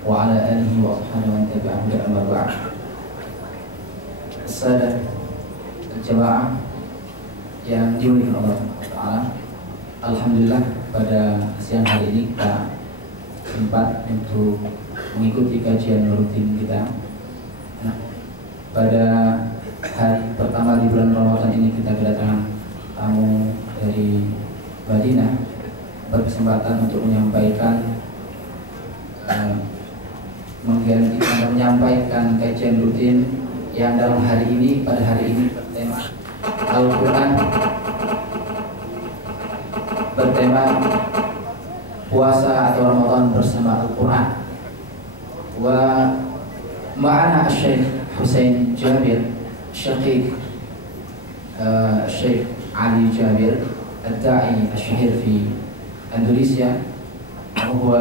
wa ala alihi wa ashabihi wa tabi'ahum bi amma ba'd. Sahabat jemaah yang dimuliakan Allah Ta'ala, alhamdulillah pada siang hari ini kita sempat untuk mengikuti kajian rutin kita. Nah, pada hari pertama di bulan Ramadan ini kita kedatangan tamu dari Madinah, berkesempatan untuk menyampaikan menyampaikan kajian rutin yang dalam hari ini, pada hari ini bertema Al-Quran, bertema puasa atau Ramadan bersama Al-Quran. Wa ma'ana Syekh Husain Jabir, Syaqiq Syekh Ali Jabir Ad-Da'i Asyhir fi Indonesia, وهو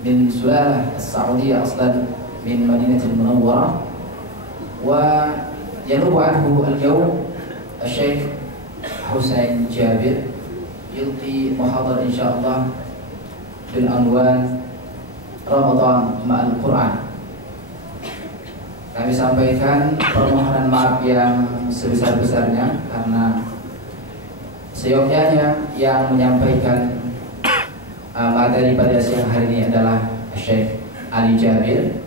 من سلالة السعودية أصلا من مدينة المنورة. وينوب عنه اليوم الشيخ حسين جابر يلقي محاضرة إن شاء الله بالعنوان رمضان مع القرآن. Kami sampaikan permohonan maaf yang sebesar-besarnya karena seyogyanya yang menyampaikan materi pada siang hari ini adalah Syekh Ali Jabir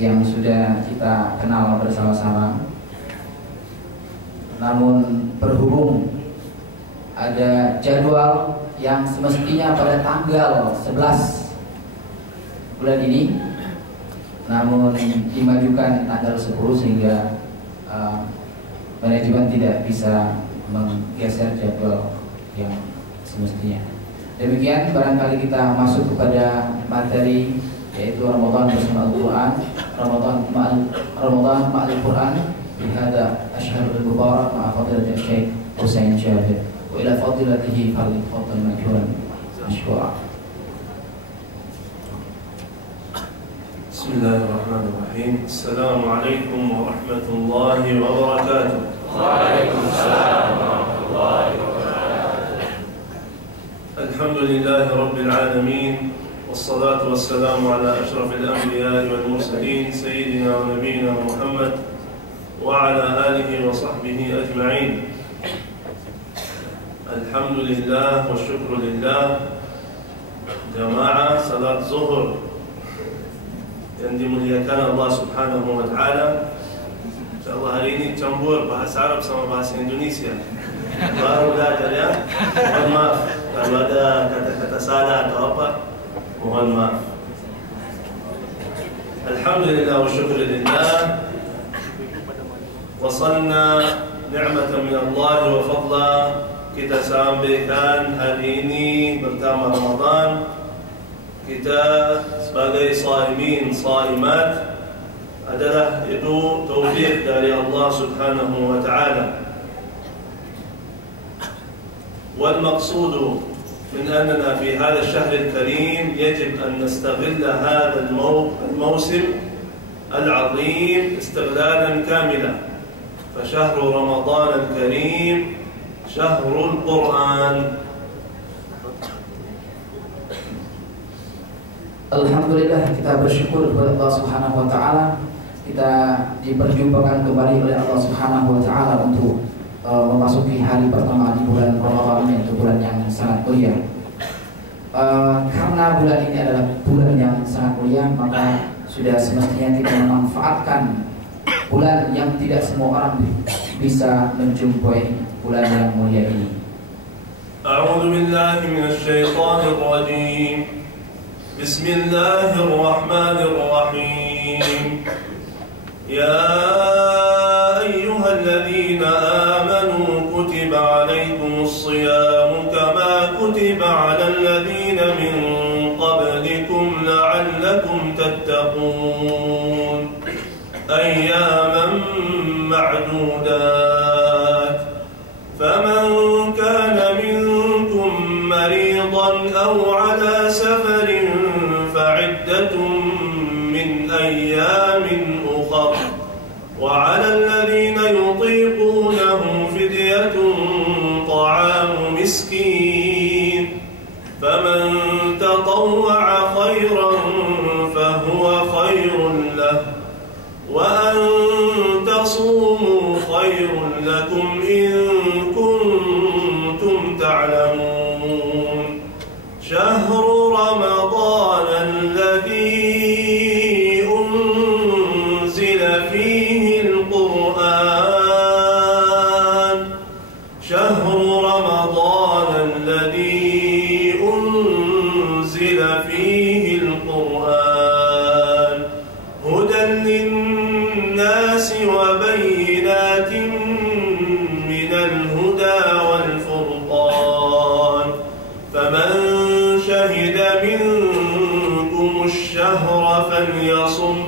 yang sudah kita kenal bersama-sama. Namun berhubung ada jadwal yang semestinya pada tanggal 11 bulan ini, namun dimajukan tanggal 10 sehingga manajemen tidak bisa menggeser jadwal yang semestinya. Demikian barangkali kita masuk kepada materi, yaitu Ramadan bersama Al-Quran, Ramadan ma'al Quran. Bihada asyharul mubarak ma'a fadilatul Syekh Husain Jabir wa ila fadilatihi falyatafaddal mashkuran mashkura. Bismillahirrahmanirrahim. Assalamualaikum warahmatullahi wabarakatuh. Waalaikumsalam warahmatullahi wabarakatuh. Alhamdulillahi rabbil alamin, wassalatu wassalamu ala ashrafil anbiya'i wal mursalin, sayyidina wa nabiyina Muhammad wa ala alihi wa sahbihi ajma'in. Alhamdulillah wa syukru lillah. Jamaah salat zuhur yang dimuliakan Allah Subhanahu wa Ta'ala. InsyaAllah hari ini campur bahasa Arab sama bahasa Indonesia. Baru belajar ya. Mohon maaf kalau ada kata-kata salah atau apa, mohon maaf. Alhamdulillah wa syukur lillah. Wasalna ni'matan min Allah wa fadla. Kita sampaikan hari ini pertama Ramadan. Kita sebagai shaimin, shaimat adalah itu taufik dari Allah Subhanahu wa Ta'ala. والمقصود من أننا في هذا الشهر الكريم يجب أن نستغل هذا الموسم العظيم استغلالا كاملا. فشهر رمضان الكريم شهر القرآن. Alhamdulillah, kita bersyukur kepada Allah Subhanahu wa Ta'ala. Kita diperjumpakan kembali oleh Allah Subhanahu wa Ta'ala untuk memasuki hari pertama di bulan Ramadan, yaitu bulan yang sangat mulia. Karena bulan ini adalah bulan yang sangat mulia, maka sudah semestinya kita memanfaatkan bulan yang tidak semua orang bisa menjumpai bulan yang mulia ini. A'udzu billahi minasy syaithanir rajim. Bismillahirrahmanirrahim. Ya ayyuhalladzina amanu kutiba alaikumus shiyamu kama kutiba alal ladzina min qablikum la'allakum tattaqun. Ayyaman ma'dudat. Faman kana minkum maridan aw ala safarin fa'iddatun min ayyamin ukhra. وعلى الذين يطيقونه فدية طعام مسكين فمن تطوع رمضان الذي أنزل فيه القرآن شهر رمضان الذي أنزل فيه القرآن هدى للناس وبينات من الهدى والفرقان فمن شهد منكم الشهر فليصم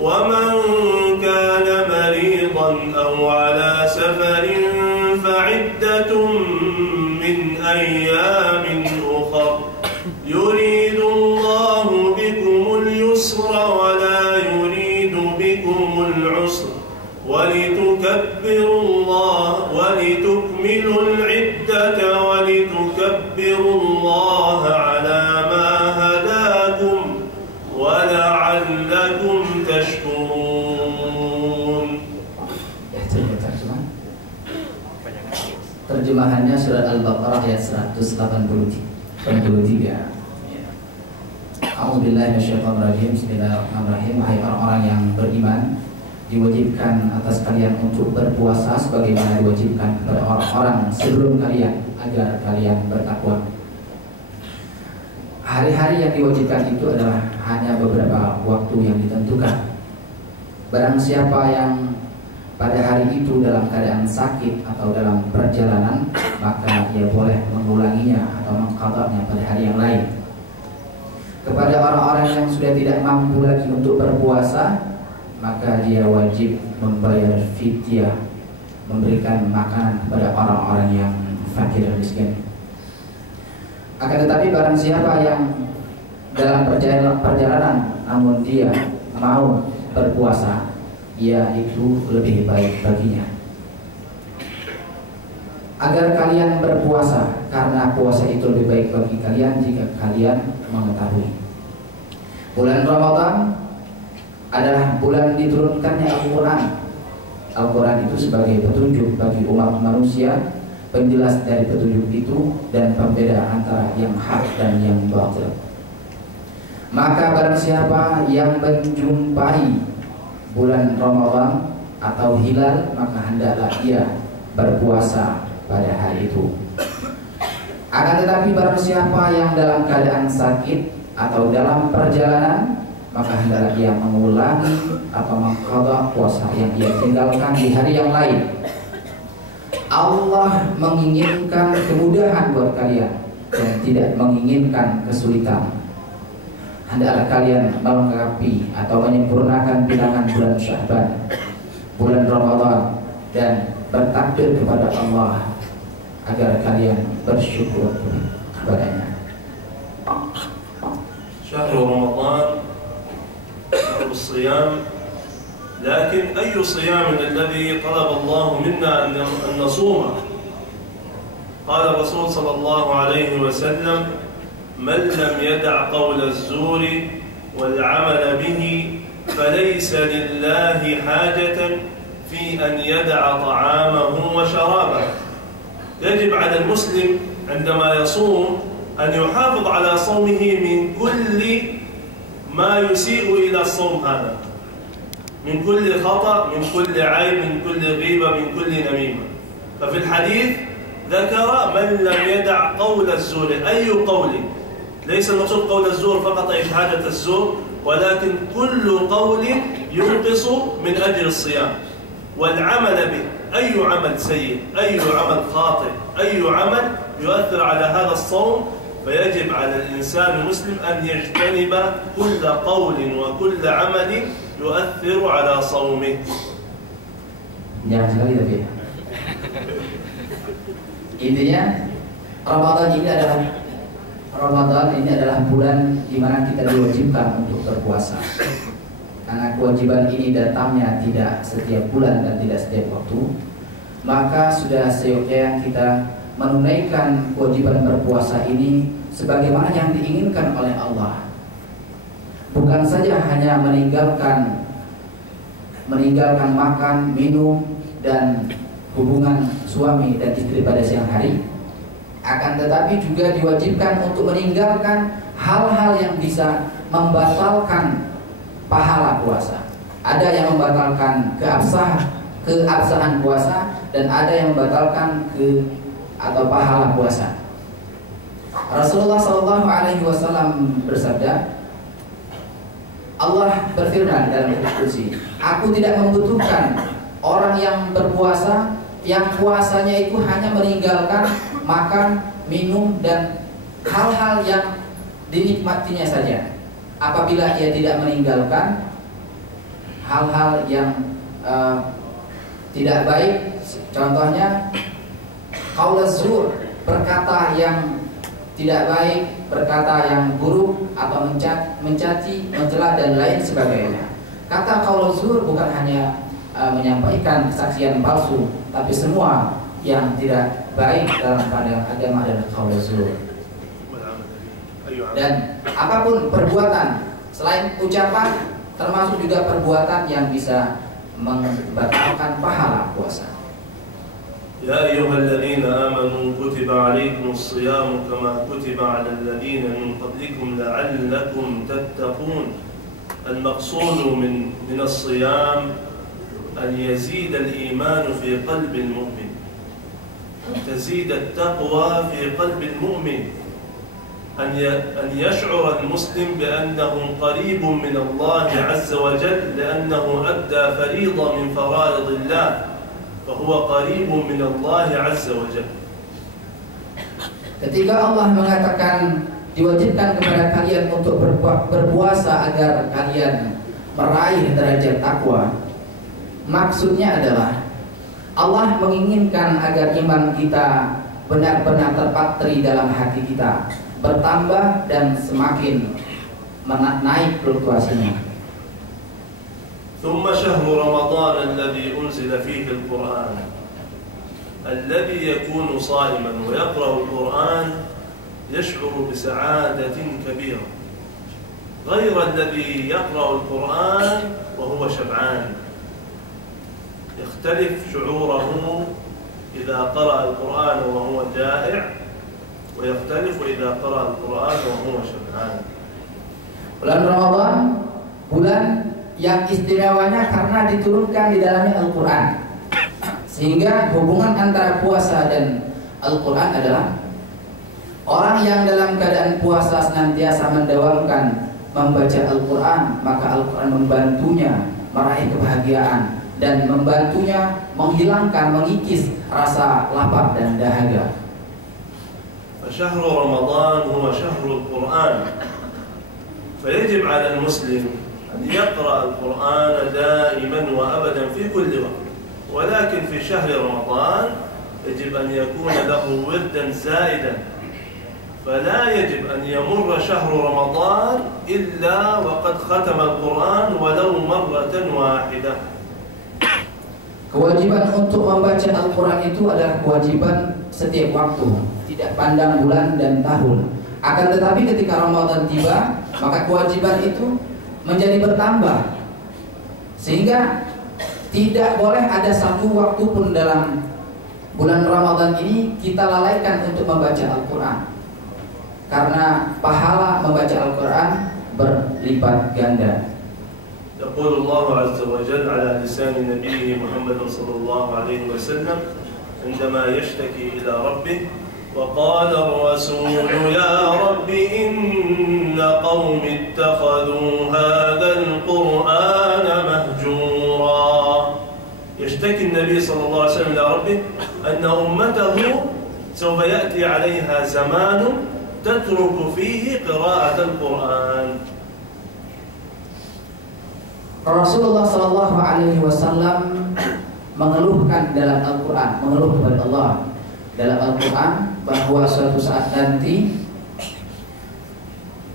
ومن كان مريضا أو على سفر فعدة من أيام أخر يريد الله بكم اليسر ولا يريد بكم العسر ولتكبروا الله ولتكملوا العدة ولتكبروا الله على ما هداكم ولعلكم تشكرون. Terjemahannya surat Al-Baqarah ayat 183. A'udzubillahi minasyaitonirrajim. Bismillahirrahmanirrahim. Wahai orang-orang yang beriman, diwajibkan atas kalian untuk berpuasa sebagaimana diwajibkan kepada orang-orang sebelum kalian agar kalian bertakwa. Hari-hari yang diwajibkan itu adalah hanya beberapa waktu yang ditentukan. Barang siapa yang pada hari itu dalam keadaan sakit atau dalam perjalanan, maka dia boleh mengulanginya atau mengqadanya pada hari yang lain. Kepada orang-orang yang sudah tidak mampu lagi untuk berpuasa, maka dia wajib membayar fidyah, memberikan makanan kepada orang-orang yang fakir dan miskin. Akan tetapi barang siapa yang dalam perjalanan namun dia mau berpuasa, ya itu lebih baik baginya. Agar kalian berpuasa, karena puasa itu lebih baik bagi kalian jika kalian mengetahui. Bulan Ramadan adalah bulan diturunkannya Al-Quran. Al-Quran itu sebagai petunjuk bagi umat manusia, penjelas dari petunjuk itu dan pembeda antara yang hak dan yang batil. Maka barang siapa yang menjumpai bulan Ramadan atau hilal, maka hendaklah ia berpuasa pada hari itu. Akan tetapi barang siapa yang dalam keadaan sakit atau dalam perjalanan, maka hendaklah ia mengulangi atau mengqadha puasa yang ia tinggalkan di hari yang lain. Allah menginginkan kemudahan buat kalian dan tidak menginginkan kesulitan. Hendaklah kalian melengkapi atau menyempurnakan bilangan bulan Sya'ban, bulan Ramadan, dan bertakbir kepada Allah agar kalian bersyukur kepadanya. شهر رمضان شهر الصيام، لكن أي صيام الذي طلب الله منا أن نصومه؟ قال الرسول صلى الله عليه وسلم: من لم يدع قول الزور والعمل به فليس لله حاجة في أن يدع طعامه وشرابه. يجب على المسلم عندما يصوم أن يحافظ على صومه من كل ما يسيء إلى الصوم هذا، من كل خطأ، من كل عيب، من كل غيبة، من كل نميمة. ففي الحديث ذكر من لم يدع قول الزور. أي قول؟ ليس المقصود قول الزور فقط أي شهادة الزور، ولكن كل قول ينقص من أجر الصيام، والعمل به. أي عمل سيء، أي عمل خاطئ، أي عمل يؤثر على هذا الصوم، فيجب على الإنسان المسلم أن يجتنب كل قول وكل عمل يؤثر على صومه. Jangan sekali tapi ya. Intinya Ramadan ini adalah bulan di mana kita diwajibkan untuk berpuasa. Karena kewajiban ini datangnya tidak setiap bulan dan tidak setiap waktu, maka sudah seyogyanya kita menunaikan kewajiban berpuasa ini sebagaimana yang diinginkan oleh Allah. Bukan saja hanya meninggalkan makan, minum, dan hubungan suami dan istri pada siang hari, akan tetapi juga diwajibkan untuk meninggalkan hal-hal yang bisa membatalkan pahala puasa. Ada yang membatalkan keabsahan puasa, dan ada yang membatalkan atau pahala puasa. Rasulullah SAW bersabda, Allah berfirman dalam Al-Qudsi, aku tidak membutuhkan orang yang berpuasa, yang puasanya itu hanya meninggalkan makan, minum, dan hal-hal yang dinikmatinya saja. Apabila ia tidak meninggalkan hal-hal yang tidak baik, contohnya qaul zur, berkata yang tidak baik, berkata yang buruk, atau mencaci, mencela, dan lain sebagainya. Kata qaul zur bukan hanya menyampaikan kesaksian palsu, tapi semua yang tidak baik dalam pandangan agama adalah qaul zur. Dan apapun perbuatan selain ucapan, termasuk juga perbuatan yang bisa membatalkan pahala puasa. يا أيها الذين آمنوا كتب عليكم الصيام كما كتب على الذين من قبلكم لعلكم تتقون. المقصود من الصيام أن يزيد الإيمان في قلب المؤمن، أن تزيد التقوى في قلب المؤمن، أن يشعر المسلم بأنه قريب من الله عز وجل لأنه أدى فريضة من فرائض الله، فهو قريب من الله عز وجل. Ketika Allah mengatakan diwajibkan kepada kalian untuk berpuasa agar kalian meraih derajat takwa, maksudnya adalah Allah menginginkan agar iman kita benar-benar terpatri dalam hati kita, bertambah dan semakin naik fluktuasinya. ثم شهر رمضان الذي أنزل فيه القرآن، الذي يكون صائما ويقرأ القرآن يشعر بسعادة كبيرة، غير الذي يقرأ القرآن وهو شبعان. يختلف شعوره إذا قرأ القرآن وهو جائع، ويختلف إذا قرأ القرآن وهو شبعان. Bulan Ramadan, bulan yang istimewanya karena diturunkan di dalamnya Al-Quran, sehingga hubungan antara puasa dan Al-Quran adalah orang yang dalam keadaan puasa senantiasa mendawamkan membaca Al-Quran, maka Al-Quran membantunya meraih kebahagiaan dan membantunya menghilangkan, mengikis rasa lapar dan dahaga. فشهر رمضان هو شهر القرآن، فيجب على المسلم أن يقرأ القرآن دائما وأبدا في كل وقت، ولكن في شهر رمضان يجب أن يكون له وردا زائدا، فلا يجب أن يمر شهر رمضان إلا وقد ختم القرآن ولو مرة واحدة. Kewajiban untuk membaca Al-Quran itu adalah kewajiban setiap waktu, tidak pandang bulan dan tahun. Akan tetapi ketika Ramadan tiba, maka kewajiban itu menjadi bertambah, sehingga tidak boleh ada satu waktu pun dalam bulan Ramadan ini kita lalaikan untuk membaca Al-Quran, karena pahala membaca Al-Quran berlipat ganda. يقول الله عز وجل على لسان نبيه محمد صلى الله عليه وسلم عندما يشتكي إلى ربه: وقال الرسول يا رب إن قوم اتخذوا هذا القرآن مهجورا. يشتكي النبي صلى الله عليه وسلم إلى ربه أن أمته سوف يأتي عليها زمان تترك فيه قراءة القرآن. Rasulullah Shallallahu Alaihi Wasallam mengeluhkan dalam Al-Quran, mengeluh kepada Allah dalam Al-Quran bahwa suatu saat nanti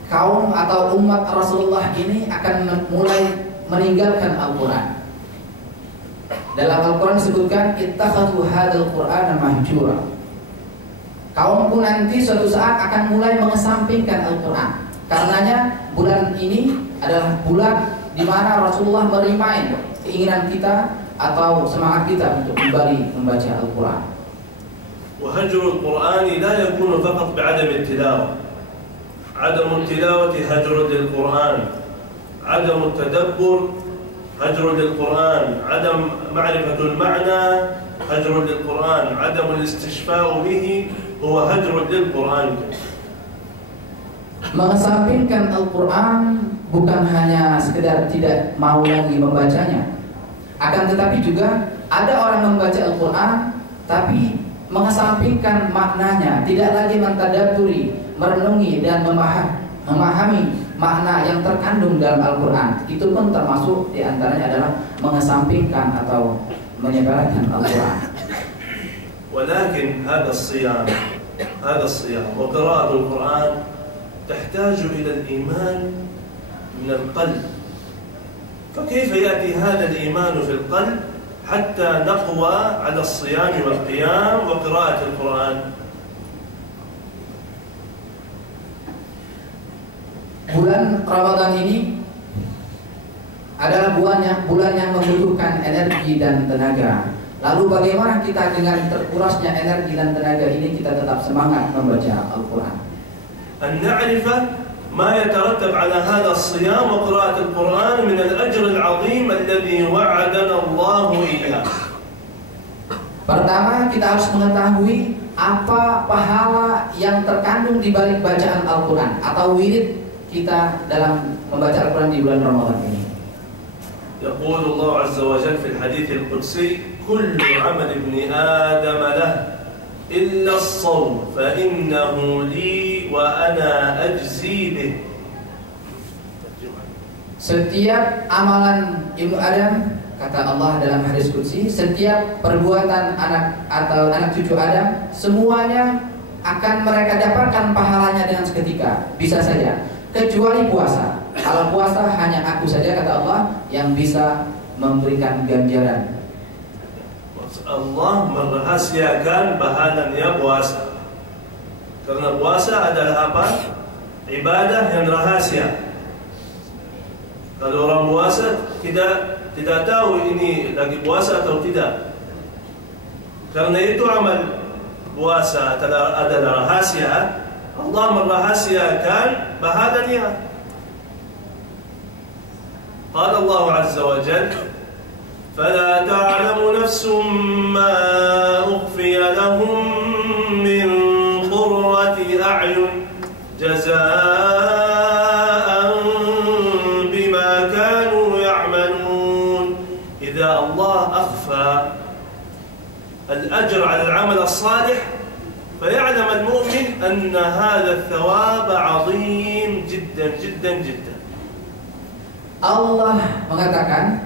kaum atau umat Rasulullah ini akan mulai meninggalkan Al-Quran. Dalam Al-Quran disebutkan ittakhadhu hadzal Qur'ana mahjura. Kaumku nanti suatu saat akan mulai mengesampingkan Al-Quran. Karenanya bulan ini adalah bulan di mana Rasulullah merimain keinginan kita atau semangat kita untuk kembali membaca Al-Quran. وهجر القرآن لا يكون فقط بعدم التلاوة. عدم التلاوة هجر للقرآن، عدم التدبر هجر للقرآن، عدم معرفة المعنى هجر للقرآن، عدم الاستشفاء به هو هجر للقرآن. Mengesampingkan Al-Quran bukan hanya sekedar tidak mau lagi membacanya, akan tetapi juga ada orang membaca Al-Quran tapi mengesampingkan maknanya, tidak lagi mentadabburi, merenungi dan memahami makna yang terkandung dalam Al-Quran. Itu pun termasuk diantaranya adalah mengesampingkan atau menyebarkan Al-Quran. ولكن هذا الصيام وقراءة القرآن تحتاج إلى الإيمان من القلب، فكيف يأتي هذا الإيمان في القلب حتى نقوى على الصيام والقيام وقراءة القرآن؟ Bulan Ramadan ini adalah bulan yang membutuhkan energi dan tenaga. Lalu bagaimana kita dengan terkurasnya energi dan tenaga ini kita tetap semangat membaca Al-Quran? أن نعرف ما يترتب على هذا الصيام وقراءة القرآن من الأجر العظيم الذي وعدنا الله إياه. Pertama, kita harus mengetahui apa pahala yang terkandung di balik bacaan Al-Quran atau wirid kita dalam membaca Al-Quran di bulan Ramadan ini. يقول الله عز وجل في الحديث القدسي: كل عمل ابن آدم له إلا الصوم فإنه لي وأنا أجزي به. Setiap amalan Ibnu Adam, kata Allah dalam hadis qudsi, setiap perbuatan anak cucu Adam, semuanya akan mereka dapatkan pahalanya dengan seketika, bisa saja, kecuali puasa. Kalau puasa hanya aku saja, kata Allah, yang bisa memberikan ganjaran. Allah merahasiakan bahalanya puasa, karena puasa adalah apa? Ibadah yang rahasia. Kalau orang puasa tidak tahu ini lagi puasa atau tidak. Karena itu amal puasa adalah rahasia. Allah merahasiakan bahalanya. Qala Allah Azza wa Jalla: فلا تعلم نفس ما أخفي لهم من قرة أعين جزاء بما كانوا يعملون. إذا الله أخفى الأجر على العمل الصالح فيعلم المؤمن أن هذا الثواب عظيم جدا جدا جدا. Allah mengatakan,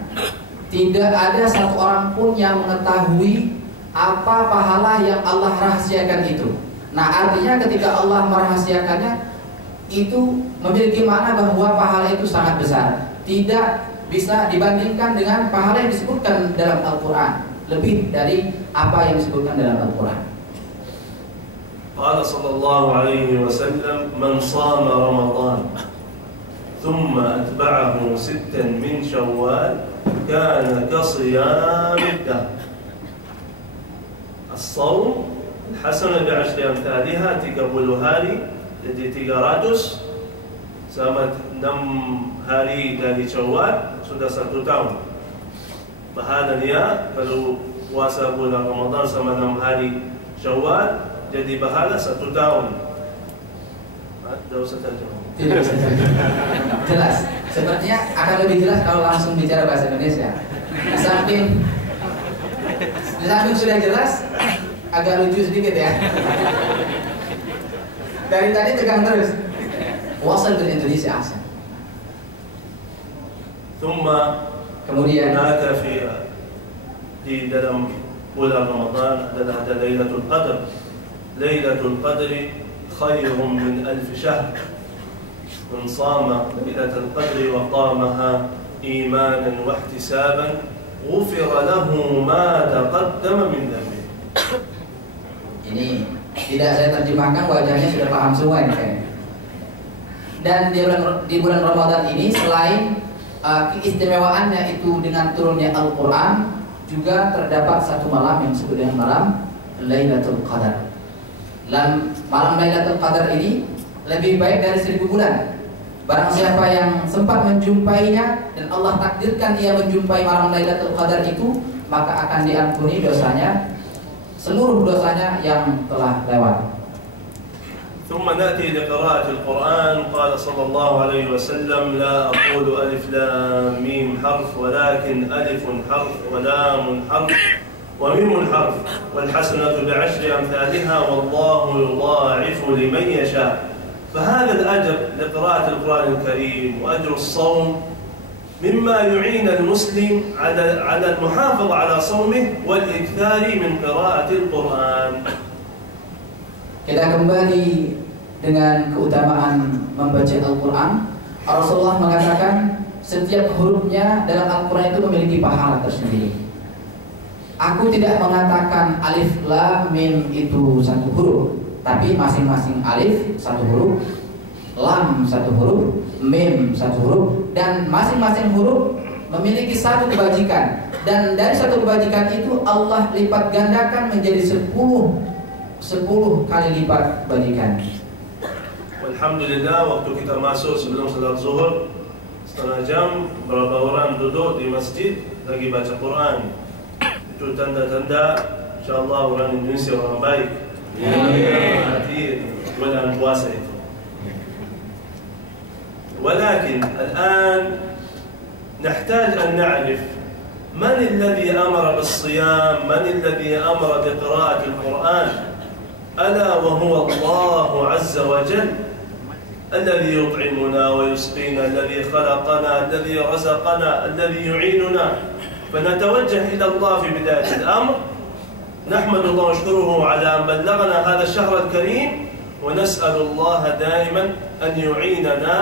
tidak ada satu orang pun yang mengetahui apa pahala yang Allah rahasiakan itu. Nah, artinya ketika Allah merahasiakannya, itu memiliki makna bahwa pahala itu sangat besar. Tidak bisa dibandingkan dengan pahala yang disebutkan dalam Al-Quran, lebih dari apa yang disebutkan dalam Al-Quran. Qala sallallahu alaihi wasallam: man shama Ramadan thumma atba'ahu 6 min Syawal kana kasiyam ad-dahr. As-shawm al-hasanah bi'10 amthaliha, 30 hari jadi 300 sama 6 hari dari Syawal sudah 1 tahun. Bahalanya kalau puasa bulan Ramadan sama 6 hari Syawal jadi bahala 1 tahun. Tidak usah terjemah. Tidak usah terjemah. Jelas. Sepertinya akan lebih jelas kalau langsung bicara bahasa Indonesia. Di samping sudah jelas, agak lucu sedikit ya. Dari tadi tegang terus. Wasal ke Indonesia asal. Kemudian di dalam bulan Ramadan ada Lailatul Qadar. Lailatul Qadri khairun min 1000 syahr. Man shama Lailatul Qadri wa qamaha imanan wa ihtisaban ghufira lahu ma taqaddama min dhanbihi. Ini tidak saya terjemahkan, wajahnya sudah paham semua ini kayaknya. Dan di bulan Ramadan ini selain keistimewaannya itu dengan turunnya Al-Quran, juga terdapat satu malam yang disebut dengan malam Lailatul Qadar. Malam Lailatul Qadar ini lebih baik dari 1000 bulan. Barang siapa yang sempat menjumpainya dan Allah takdirkan ia menjumpai malam Lailatul Qadar itu, maka akan diampuni dosanya, seluruh dosanya yang telah lewat. ثم نأتي لقراءة القرآن. قال صلى الله عليه وسلم: لا أقول ألف لام ميم حرف، ولكن ألف حرف ولام حرف وميم حرف، والحسنة بعشر أمثالها والله يضاعف لمن يشاء. فهذا الأجر لقراءة القرآن الكريم وأجر الصوم مما يعين المسلم على المحافظة على صومه والإكثار من قراءة القرآن. Kita kembali dengan keutamaan membaca Al-Quran. Rasulullah mengatakan setiap hurufnya dalam Al-Quran itu memiliki pahala tersendiri. Aku tidak mengatakan alif lam mim itu satu huruf, tapi masing-masing alif satu huruf, lam satu huruf, mim satu huruf, dan masing-masing huruf memiliki satu kebajikan. Dan dari satu kebajikan itu Allah lipat gandakan menjadi 10 kali lipat kebajikan. Alhamdulillah, waktu kita masuk sebelum salat zuhur setengah jam, berapa orang duduk di masjid lagi baca Quran. Itu tanda-tanda insyaallah orang Indonesia orang baik. Hati bulan puasa itu. ولكن الآن نحتاج أن نعرف من الذي أمر بالصيام، من الذي أمر بقراءة القرآن، ألا وهو الله عز وجل الذي يطعمنا ويسقينا، الذي خلقنا، الذي رزقنا، الذي يعيننا. فنتوجه إلى الله في بداية الأمر، نحمد الله ونشكره على أن بلغنا هذا الشهر الكريم، ونسأل الله دائما أن يعيننا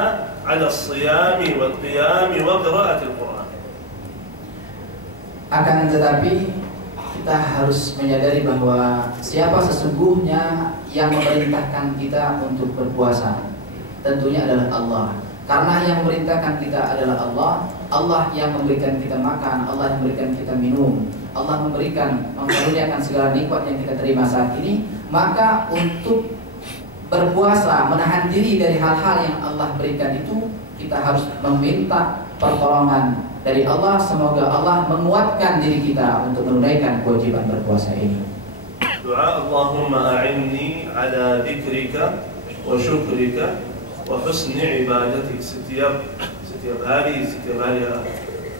على الصيام والقيام وقراءة القرآن. Akan tetapi kita harus menyadari bahwa siapa sesungguhnya yang memerintahkan kita untuk berpuasa, tentunya adalah Allah. Karena yang memerintahkan kita adalah Allah. Allah yang memberikan kita makan, Allah yang memberikan kita minum, Allah mengaruniakan segala nikmat yang kita terima saat ini. Maka untuk berpuasa, menahan diri dari hal-hal yang Allah berikan itu, kita harus meminta pertolongan dari Allah. Semoga Allah menguatkan diri kita untuk menunaikan kewajiban berpuasa ini. Doa Allahumma a'inni ala dzikrika wa syukrika wa husni ibadatik. Setiap hari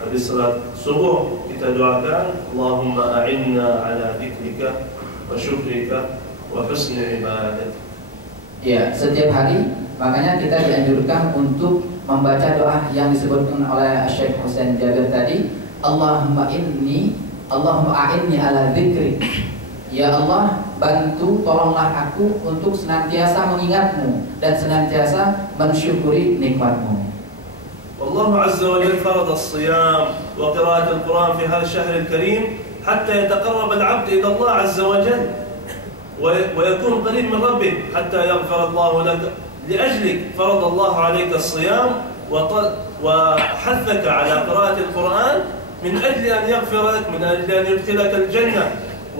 habis salat subuh kita doakan Allahumma a'inna ala dzikrika wa syukrika wa husni ibadatik. Ya, setiap hari. Makanya kita dianjurkan untuk membaca doa yang disebutkan oleh Syekh Husain Jabir tadi, Allahumma a'inni ala dzikrik. Ya Allah, bantu, tolonglah aku untuk senantiasa mengingatmu dan senantiasa mensyukuri nikmatmu. والله عز وجل فرض الصيام وقراءة القرآن في هذا الشهر الكريم حتى يتقرب العبد إلى الله عز وجل ويكون قريب من ربه، حتى يغفر الله لك. لأجلك فرض الله عليك الصيام وحثك على قراءة القرآن من أجل أن يغفر لك، من أجل أن يدخلك الجنة.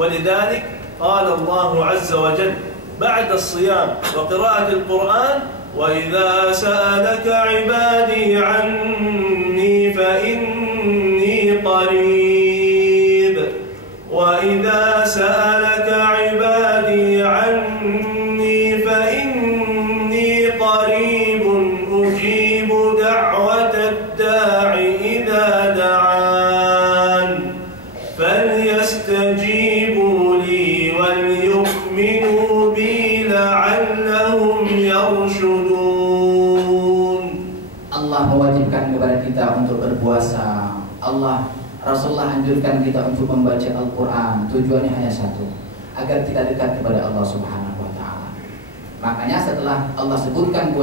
ولذلك قال الله عز وجل بعد الصيام وقراءة القرآن: وإذا سألك عبادي عني فإني قريب، وإذا سألك عبادي عني فإني قريب أجيب دعوة الداع إذا دعان فليستجيبوا لي وليؤمنوا بي لعلهم يرشدون. Allah mewajibkan kepada kita untuk berpuasa. Rasulullah anjurkan kita untuk membaca Al-Quran. Tujuannya hanya satu, agar kita dekat kepada Allah Subhanahu wa Ta'ala. Makanya setelah Allah sebutkan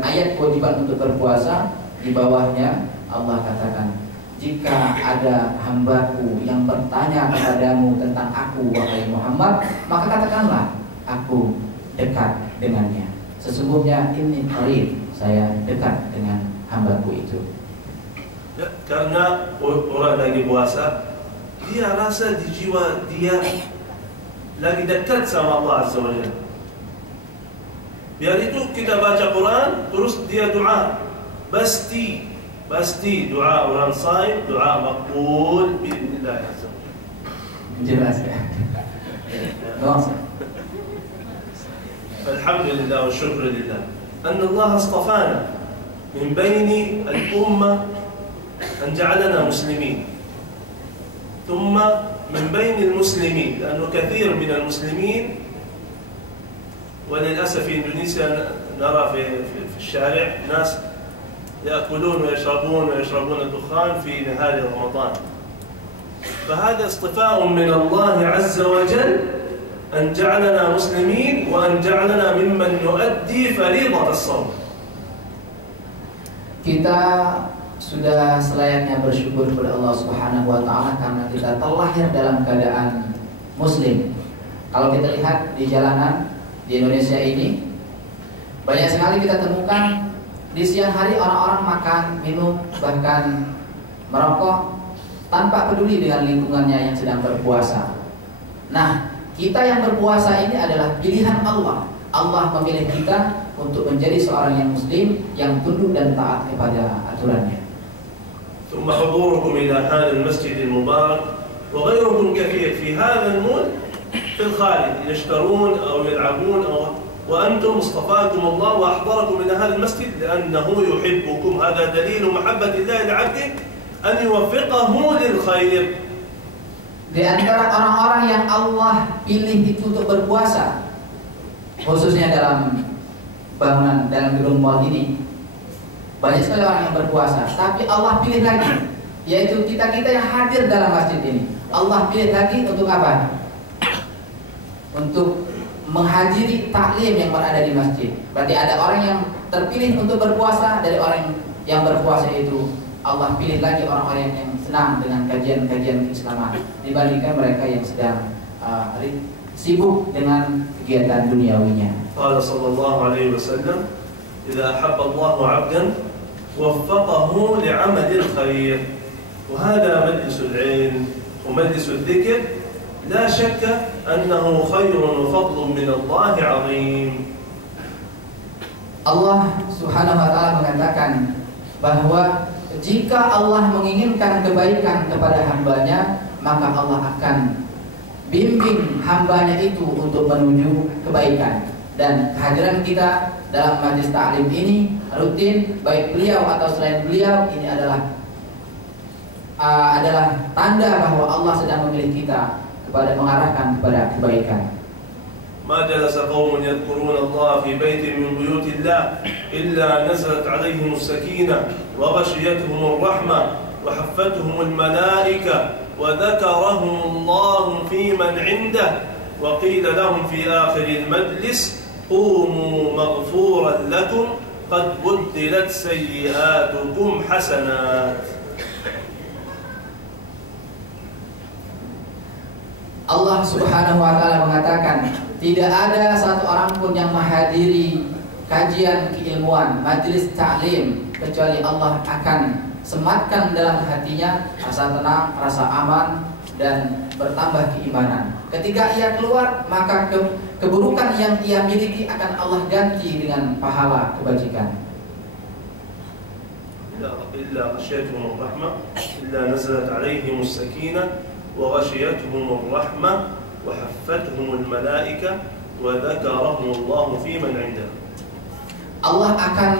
ayat kewajiban untuk berpuasa, di bawahnya Allah katakan, jika ada hambaku yang bertanya kepadamu tentang aku, wahai Muhammad, maka katakanlah, aku dekat dengannya. Sesungguhnya ini qarib, saya dekat dengan hambaku itu. Ya, karena orang lagi puasa, dia rasa di jiwa dia lagi dekat sama Allah Azza wa Jalla. Biar itu kita baca Quran, terus dia doa. Pasti doa orang saim, doa maqbul biidznillah azza wa jalla. Jelas ya. Alhamdulillah wa syukru lillah. Anna Allah astafana min baini al-ummah an ja'alana muslimin. Thumma من بين المسلمين لأنه كثير من المسلمين وللأسف في إندونيسيا نرى في الشارع ناس يأكلون ويشربون الدخان في نهار رمضان. فهذا اصطفاء من الله عز وجل أن جعلنا مسلمين وأن جعلنا ممن نؤدي فريضة الصوم. Kita sudah selayaknya bersyukur kepada Allah Subhanahu wa taala karena kita terlahir dalam keadaan muslim. Kalau kita lihat di jalanan di Indonesia ini, banyak sekali kita temukan di siang hari orang-orang makan, minum, bahkan merokok tanpa peduli dengan lingkungannya yang sedang berpuasa. Nah, kita yang berpuasa ini adalah pilihan Allah. Allah memilih kita untuk menjadi seorang yang muslim, yang tunduk dan taat kepada aturannya. ثم حضوركم إلى هذا المسجد المبارك وغيركم كثير في هذا المول في الخارج يشترون أو يلعبون وأنتم اصطفاكم الله وأحضركم إلى هذا المسجد لأنه يحبكم. هذا دليل محبة الله لعبده أن يوفقه للخير. Di antara orang-orang yang Allah pilih itu untuk berpuasa, khususnya dalam bangunan dalam gedung mall ini, banyak sekali orang yang berpuasa, tapi Allah pilih lagi, yaitu kita-kita yang hadir dalam masjid ini. Allah pilih lagi untuk apa? Untuk menghadiri taklim yang berada di masjid. Berarti ada orang yang terpilih untuk berpuasa dari orang yang berpuasa itu. Allah pilih lagi orang-orang yang senang dengan kajian-kajian keislaman dibandingkan mereka yang sedang sibuk dengan kegiatan duniawinya. Qala sallallahu alaihi wasallam, "Idza ahabba Allahu 'abdan وفقه لعمل الخير." وهذا مجلس العلم ومجلس الذكر لا شك أنه خير وفضل من الله عظيم. Allah Subhanahu wa taala mengatakan bahwa jika Allah menginginkan kebaikan kepada hambanya, maka Allah akan bimbing hambanya itu untuk menuju kebaikan. Dan kehadiran kita dalam majlis ta'lim ini rutin, baik beliau atau selain beliau, ini adalah tanda bahwa Allah sedang memilih kita kepada mengarahkan kepada kebaikan. ما جلس قوم يذكرون الله في بيت من بيوت الله إلا نزلت عليهم السكينة وغشيتهم الرحمة وحفتهم الملائكة وذكرهم الله في من عنده وقيل لهم في آخر المجلس قوموا مغفورا لكم قد بدلت سيئاتكم حسنات. Allah Subhanahu wa taala mengatakan, tidak ada satu orang pun yang menghadiri kajian keilmuan, majelis ta'lim, kecuali Allah akan sematkan dalam hatinya rasa tenang, rasa aman, dan bertambah keimanan. Ketika ia keluar, maka keburukan yang ia miliki akan Allah ganti dengan pahala kebajikan. إلا غشيتهم الرحمة إلا نزلت عليهم السكينة وغشيتهم الرحمة وحفتهم الملائكة وذكرهم الله في من عنده. Allah akan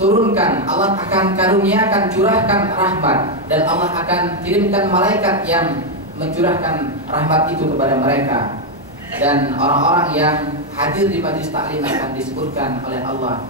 turunkan, Allah akan karuniakan, curahkan rahmat, dan Allah akan kirimkan malaikat yang mencurahkan rahmat itu kepada mereka. Dan orang-orang yang hadir di majlis taklim akan disebutkan oleh Allah